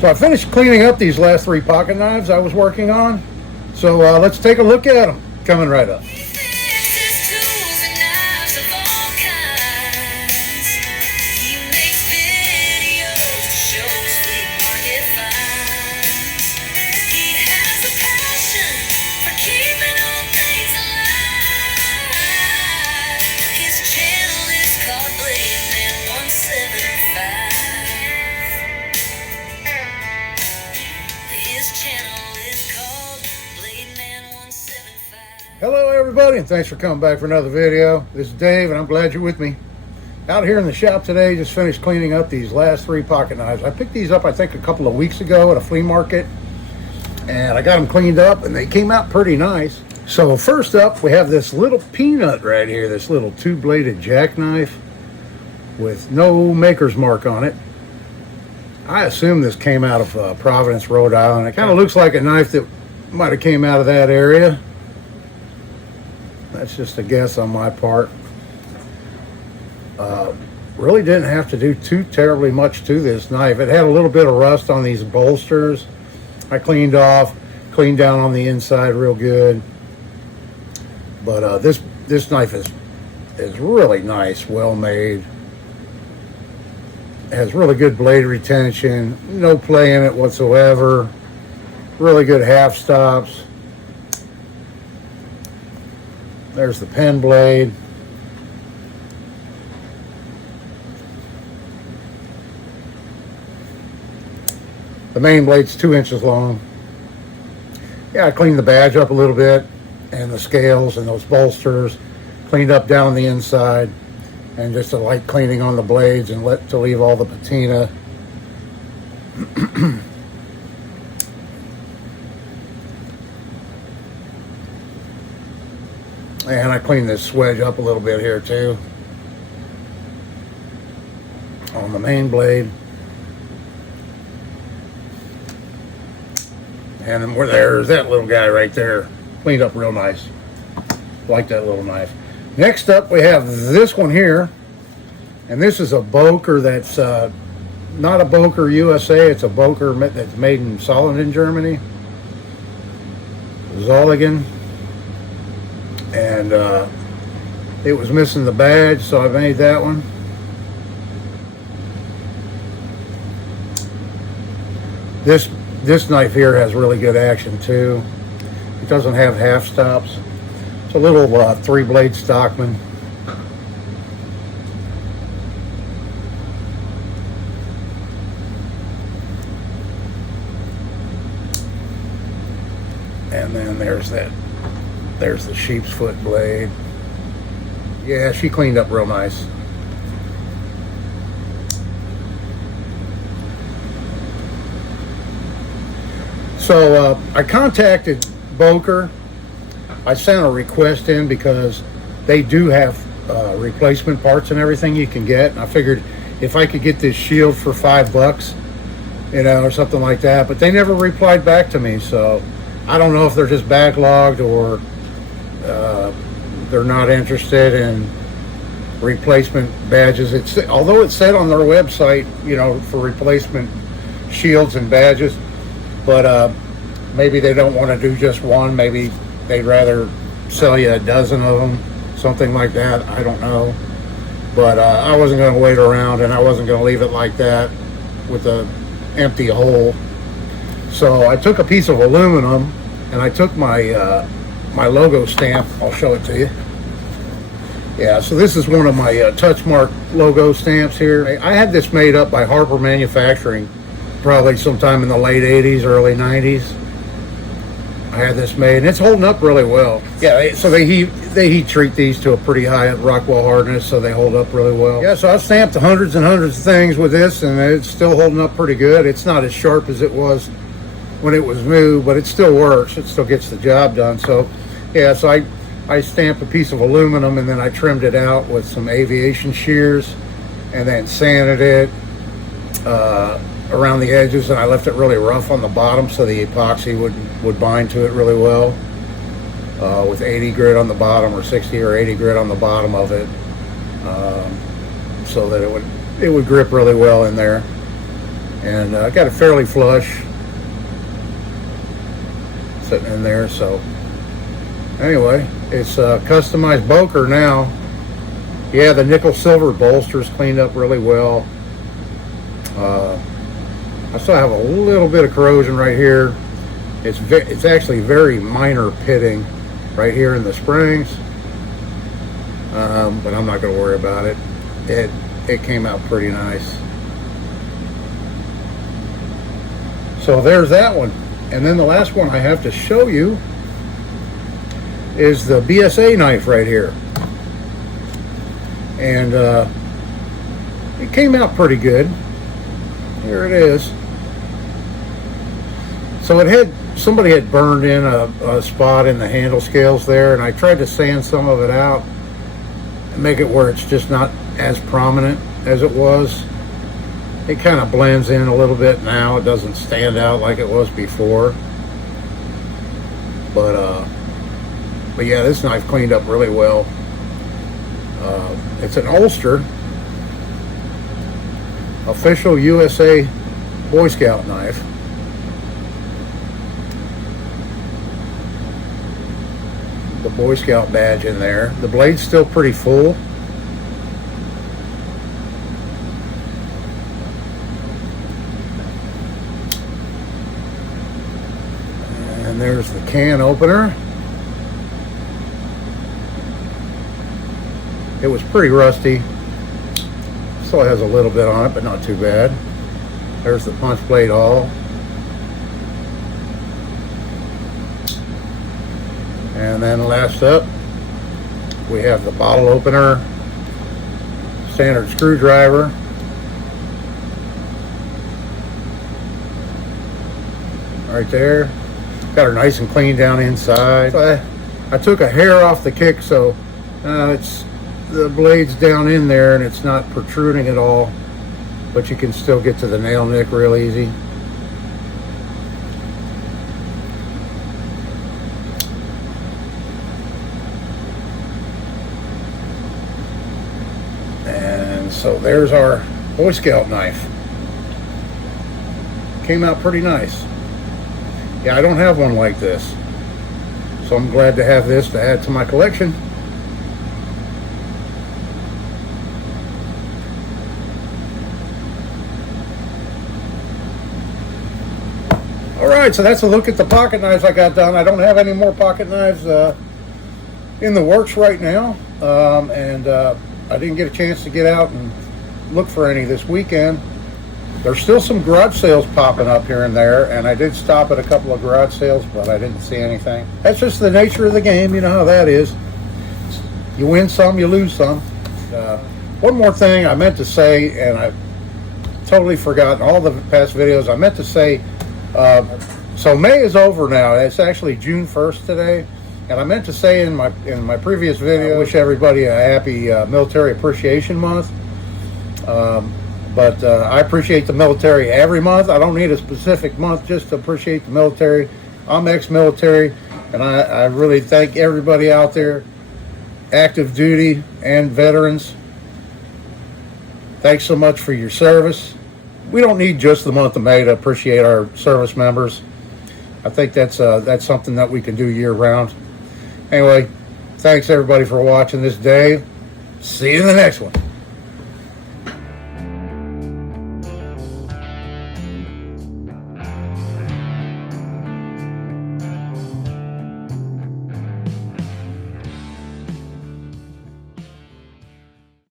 So I finished cleaning up these last 3 pocket knives I was working on. So let's take a look at them. Coming right up. Hello everybody, and thanks for coming back for another video. This is Dave and I'm glad you're with me. Out here in the shop today, just finished cleaning up these last 3 pocket knives. I picked these up I think a couple of weeks ago at a flea market, and I got them cleaned up and they came out pretty nice. So first up we have this little peanut right here, this little 2-bladed jackknife with no maker's mark on it. I assume this came out of Providence, Rhode Island. It kind of looks like a knife that might have came out of that area. That's just a guess on my part. Really didn't have to do too terribly much to this knife. It had a little bit of rust on these bolsters. I cleaned down on the inside real good. But this knife is really nice, well made. It has really good blade retention, no play in it whatsoever. Really good half stops. There's the pen blade. The main blade's 2 inches long. Yeah, I cleaned the badge up a little bit, and the scales and those bolsters. Cleaned up down the inside, and just a light cleaning on the blades and to leave all the patina. And I cleaned this swedge up a little bit here too on the main blade. And then there's that little guy right there, cleaned up real nice. Like that little knife. Next up we have this one here, and this is a Boker that's not a Boker USA, it's a Boker that's made in Solingen, Germany. Zolligan. And it was missing the badge, so I made that one. This knife here has really good action too. It doesn't have half stops. It's a little 3-blade Stockman. And then there's the sheep's foot blade. Yeah, she cleaned up real nice. So I contacted Boker. I sent a request in because they do have replacement parts and everything you can get. And I figured if I could get this shield for $5, you know, or something like that. But they never replied back to me, so I don't know if they're just backlogged or they're not interested in replacement badges. Although it said on their website, you know, for replacement shields and badges, but maybe they don't want to do just one. Maybe they'd rather sell you a dozen of them, something like that. I don't know. But I wasn't going to wait around, and I wasn't going to leave it like that with an empty hole. So I took a piece of aluminum, and I took my my logo stamp. I'll show it to you. Yeah, so this is one of my Touchmark logo stamps here. I had this made up by Harper Manufacturing probably sometime in the late 80s, early 90s. I had this made, and it's holding up really well. Yeah, so they heat treat these to a pretty high Rockwell hardness, so they hold up really well. Yeah, so I've stamped hundreds and hundreds of things with this, and it's still holding up pretty good. It's not as sharp as it was when it was new, but it still works. It still gets the job done. So yeah, so I stamped a piece of aluminum, and then I trimmed it out with some aviation shears, and then sanded it around the edges, and I left it really rough on the bottom so the epoxy would bind to it really well, with 80 grit on the bottom, or 60 or 80 grit on the bottom of it, so that it would grip really well in there. and I got it fairly flush sitting in there. So anyway, it's a customized Boker now. Yeah, the nickel silver bolster's cleaned up really well. I still have a little bit of corrosion right here. It's actually very minor pitting right here in the springs, but I'm not going to worry about it. It came out pretty nice. So there's that one. And then the last one I have to show you is the BSA knife right here. And it came out pretty good. Here it is. So somebody had burned in a spot in the handle scales there, and I tried to sand some of it out and make it where it's just not as prominent as it was. It kind of blends in a little bit now. It doesn't stand out like it was before. But yeah, this knife cleaned up really well. It's an Ulster official USA Boy Scout knife. The Boy Scout badge in there. The blade's still pretty full. And there's the can opener. It was pretty rusty. Still has a little bit on it, but not too bad. There's the punch blade awl. And then last up, we have the bottle opener, standard screwdriver. Right there. Got her nice and clean down inside. So I took a hair off the kick, so the blade's down in there and it's not protruding at all, but you can still get to the nail nick real easy. And so there's our Boy Scout knife. Came out pretty nice. Yeah, I don't have one like this, so I'm glad to have this to add to my collection. Alright, so that's a look at the pocket knives I got done. I don't have any more pocket knives in the works right now, and I didn't get a chance to get out and look for any this weekend. There's still some garage sales popping up here and there, and I did stop at a couple of garage sales, but I didn't see anything. That's just the nature of the game. You know how that is. You win some, you lose some. One more thing I meant to say, and I totally forgot in all the past videos, I meant to say, so May is over now. It's actually June 1st today, and I meant to say in my previous video, I wish everybody a happy Military Appreciation Month. But I appreciate the military every month. I don't need a specific month just to appreciate the military. I'm ex-military, and I really thank everybody out there, active duty and veterans. Thanks so much for your service. We don't need just the month of May to appreciate our service members. I think that's something that we can do year round. Anyway, thanks everybody for watching this day. See you in the next one.